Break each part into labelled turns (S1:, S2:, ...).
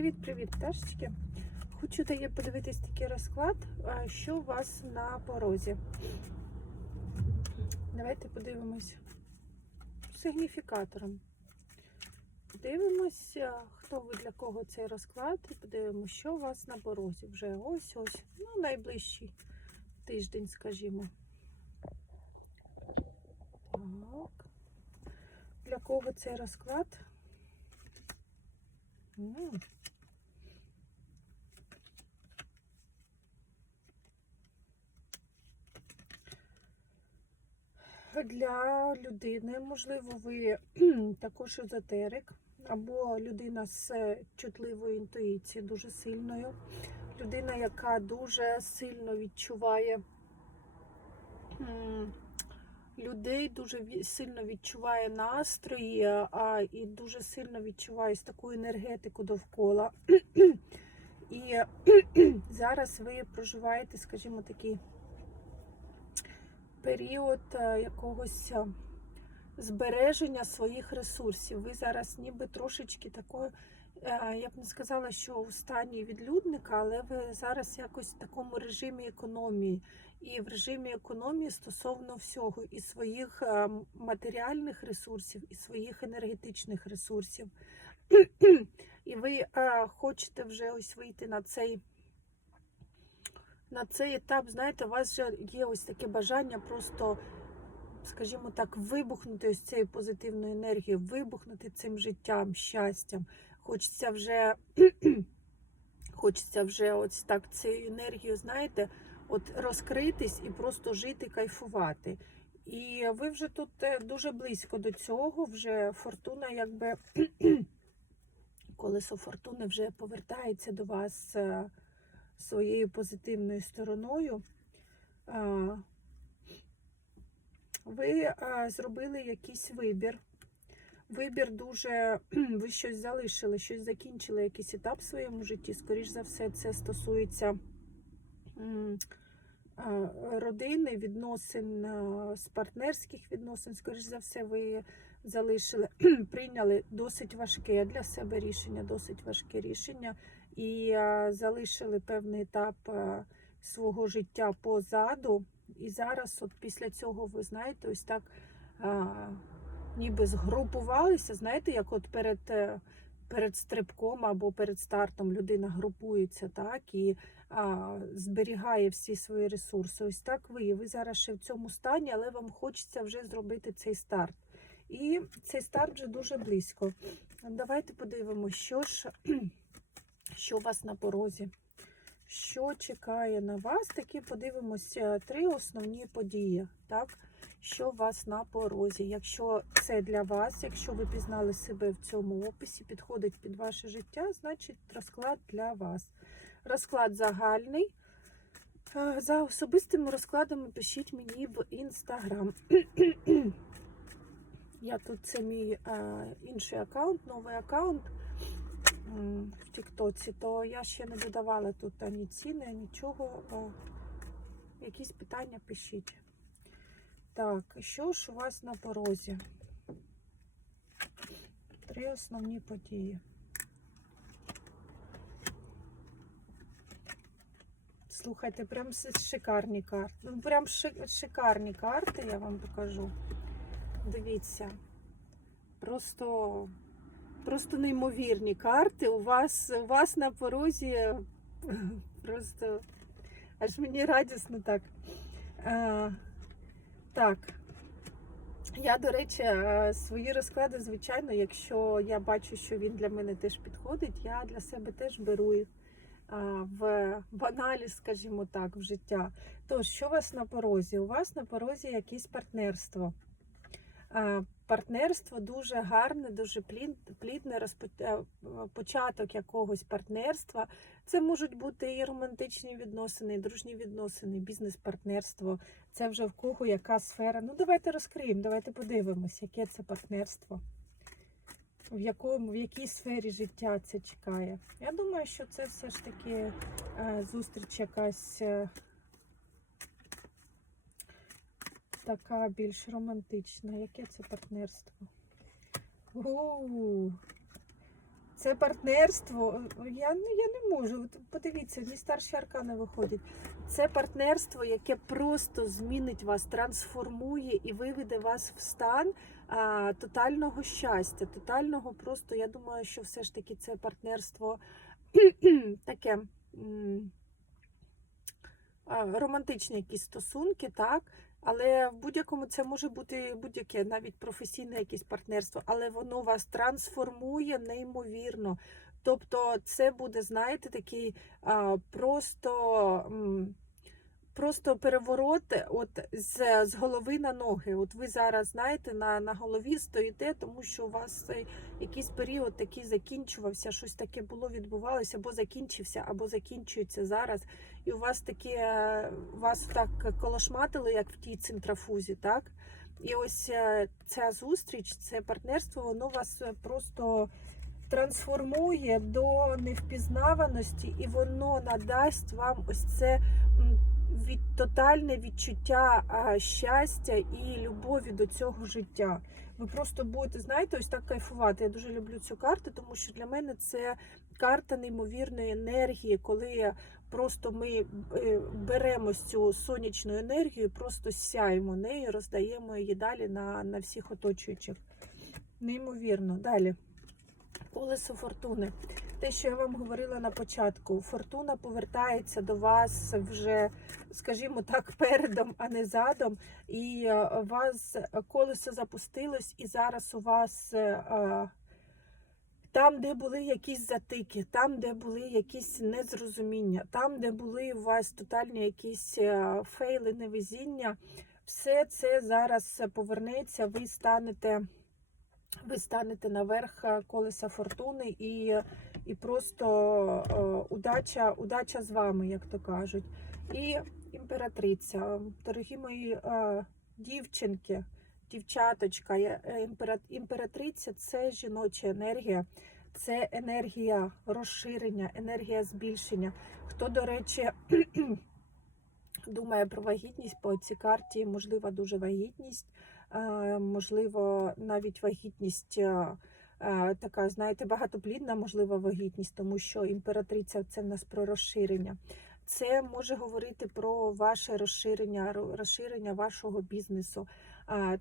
S1: Привіт-привіт, пташечки. Хочу дає подивитись такий розклад, що у вас на порозі. Давайте подивимось сигніфікатором. Подивимося, хто ви для кого цей розклад, і подивимося, що у вас на порозі. Вже ось-ось, ну, найближчий тиждень, скажімо. Так. Для кого цей розклад? М. Для людини, можливо, ви також езотерик, або людина з чутливою інтуїцією, дуже сильною. Людина, яка дуже сильно відчуває людей, дуже сильно відчуває настрої, а і дуже сильно відчуває таку енергетику довкола. І зараз ви проживаєте, скажімо, такий період е, якогось е, збереження своїх ресурсів. Ви зараз ніби трошечки такою, е, я б не сказала, що у стані відлюдника, але ви зараз якось в такому режимі економії. І в режимі економії стосовно всього і своїх матеріальних ресурсів, і своїх енергетичних ресурсів. І ви хочете вже ось вийти на цей на цей етап, знаєте, у вас вже є ось таке бажання просто, скажімо так, вибухнути ось цією позитивною енергією, вибухнути цим життям, щастям. Хочеться вже, хочеться вже ось так цією енергією, знаєте, от розкритись і просто жити, кайфувати. І ви вже тут е, дуже близько до цього, вже фортуна, якби колесо фортуни вже повертається до вас е, своєю позитивною стороною. Ви зробили якийсь вибір. Вибір дуже, ви щось залишили, щось закінчили, якийсь етап в своєму житті. Скоріш за все, це стосується родини, відносин з партнерських відносин. Скоріш за все, ви залишили, прийняли досить важке для себе рішення, досить важке рішення і залишили певний етап свого життя позаду. І зараз, от після цього, ви знаєте, ось так а, ніби згрупувалися. Знаєте, як от перед, е, перед стрибком або перед стартом людина групується, так, і а, зберігає всі свої ресурси. Ось так ви. Ви зараз ще в цьому стані, але вам хочеться вже зробити цей старт. І цей старт вже дуже близько. Давайте подивимося, що ж що у вас на порозі, що чекає на вас. Такі подивимося три основні події. Так? Що у вас на порозі? Якщо це для вас, якщо ви пізнали себе в цьому описі, підходить під ваше життя, значить розклад для вас. Розклад загальний. Е, За особистими розкладами пишіть мені в інстаграм. Я тут це мій е, інший аккаунт, новий аккаунт в Тіктоці, то я ще не додавала тут ані ціни, нічого. О, якісь питання пишіть. Так, що ж у вас на порозі? Три основні події. Слухайте, прям шикарні карти. Прям шикарні карти, я вам покажу. Дивіться. Просто, просто неймовірні карти. У вас, у вас на порозі просто аж мені радісно так. А, так. Я, до речі, е, свої розклади, звичайно, якщо я бачу, що він для мене теж підходить, я для себе теж беру в, аналіз, скажімо так, в життя. Тож, що у вас на порозі? У вас на порозі якесь партнерство. А, Партнерство дуже гарне, дуже плідне е, початок якогось партнерства. Це можуть бути і романтичні відносини, і дружні відносини, бізнес-партнерство. Це вже в кого яка сфера. Ну, давайте розкриємо, давайте подивимось, яке це партнерство. В якому, в якій сфері життя це чекає. Я думаю, що це все ж таки е, зустріч якась е, така більш романтична. Яке це партнерство? У, Це партнерство. Я, ну, я не можу. Подивіться, мій старші аркани виходять. Це партнерство, яке просто змінить вас, трансформує і виведе вас в стан а, тотального щастя, тотального просто. Я думаю, що все ж таки це партнерство таке. Романтичні якісь стосунки, так, але в будь-якому це може бути будь-яке, навіть професійне якесь партнерство, але воно вас трансформує неймовірно. Тобто, це буде, знаєте, такий а, просто, м, просто переворот от з, з голови на ноги. От ви зараз, знаєте, на, на голові стоїте, тому що у вас якийсь період такий закінчувався, щось таке було, відбувалося, або закінчився, або закінчується зараз і у вас таке вас так колошматило, як в тій центрофузі, так? І ось е, ця зустріч, це партнерство, воно вас е, просто трансформує до невпізнаваності, і воно надасть вам ось це від тотальне відчуття а, щастя і любові до цього життя. Ви просто будете, знаєте, ось так кайфувати. Я дуже люблю цю карту, тому що для мене це карта неймовірної енергії, коли просто ми е, беремо цю сонячну енергію, просто сяємо нею, роздаємо її далі на, на всіх оточуючих. Неймовірно. Далі. Колесо фортуни. Те, що я вам говорила на початку, фортуна повертається до вас вже, скажімо так, передом, а не задом. І е, вас колесо запустилось, і зараз у вас е, там, де були якісь затики, там, де були якісь незрозуміння, там, де були у вас тотальні якісь е, фейли, невезіння, все це зараз повернеться, ви станете. Ви станете наверх е, колеса фортуни і і просто е, удача удача з вами, як то кажуть. І імператриця, дорогі мої е, дівчинки, дівчаточка, імператриця це жіноча енергія, це енергія розширення, енергія збільшення. Хто, до речі, думає про вагітність по цій карті, можлива дуже вагітність, можливо, навіть вагітність. е, е, Така, знаєте, багатоплідна можлива вагітність, тому що імператриця це в нас про розширення. Це може говорити про ваше розширення, розширення вашого бізнесу,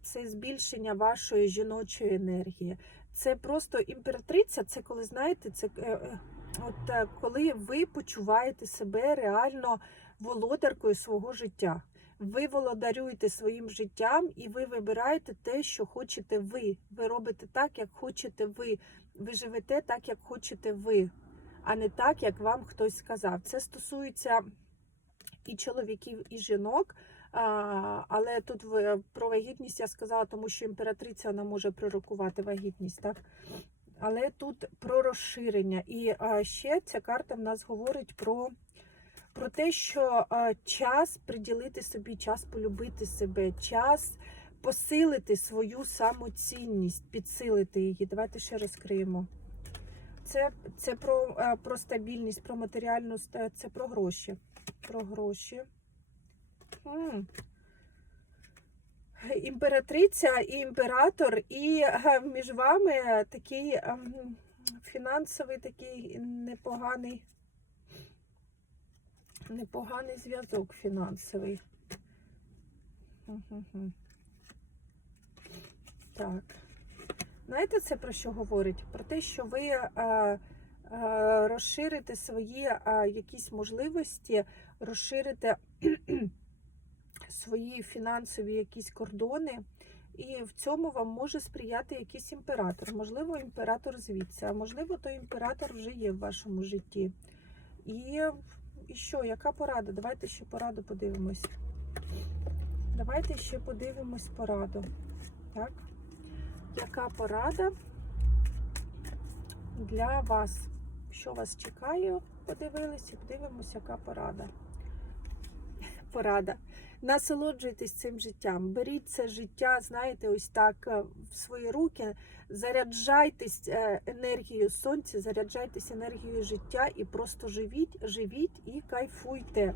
S1: це збільшення вашої жіночої енергії. Це просто імператриця, це коли знаєте, це е, е, от е, коли ви почуваєте себе реально володаркою свого життя. Ви володарюєте своїм життям і ви вибираєте те, що хочете ви. Ви робите так, як хочете ви. Ви живете так, як хочете ви, а не так, як вам хтось сказав. Це стосується і чоловіків, і жінок. Але тут про вагітність я сказала, тому що імператриця вона може пророкувати вагітність, так? Але тут про розширення. І ще ця карта в нас говорить про, про те, що час приділити собі, час полюбити себе, час посилити свою самоцінність, підсилити її. Давайте ще розкриємо. Це, це про, про стабільність, про матеріальну це про гроші. Про гроші. М. Імператриця і імператор, і між вами такий фінансовий такий непоганий, непоганий зв'язок фінансовий. Так. Знаєте, це про що говорить? Про те, що ви е, е, розширите свої е, якісь можливості, розширите свої фінансові якісь кордони, і в цьому вам може сприяти якийсь імператор. Можливо, імператор звідси, а можливо, той імператор вже є в вашому житті. І, і що, яка порада? Давайте ще пораду подивимось. Давайте ще подивимось пораду. Так? Яка порада для вас? Що вас чекає? Подивилися, подивимось, яка порада. Порада. Насолоджуйтесь цим життям. Беріть це життя, знаєте, ось так е, в свої руки. Заряджайтесь е, енергією сонця, заряджайтесь енергією життя і просто живіть, живіть і кайфуйте.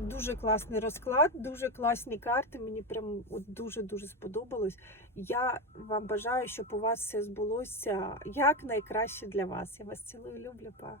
S1: Дуже класний розклад, дуже класні карти. Мені прям дуже-дуже сподобалось. Я вам бажаю, щоб у вас все збулося як найкраще для вас. Я вас цілую, люблю, па.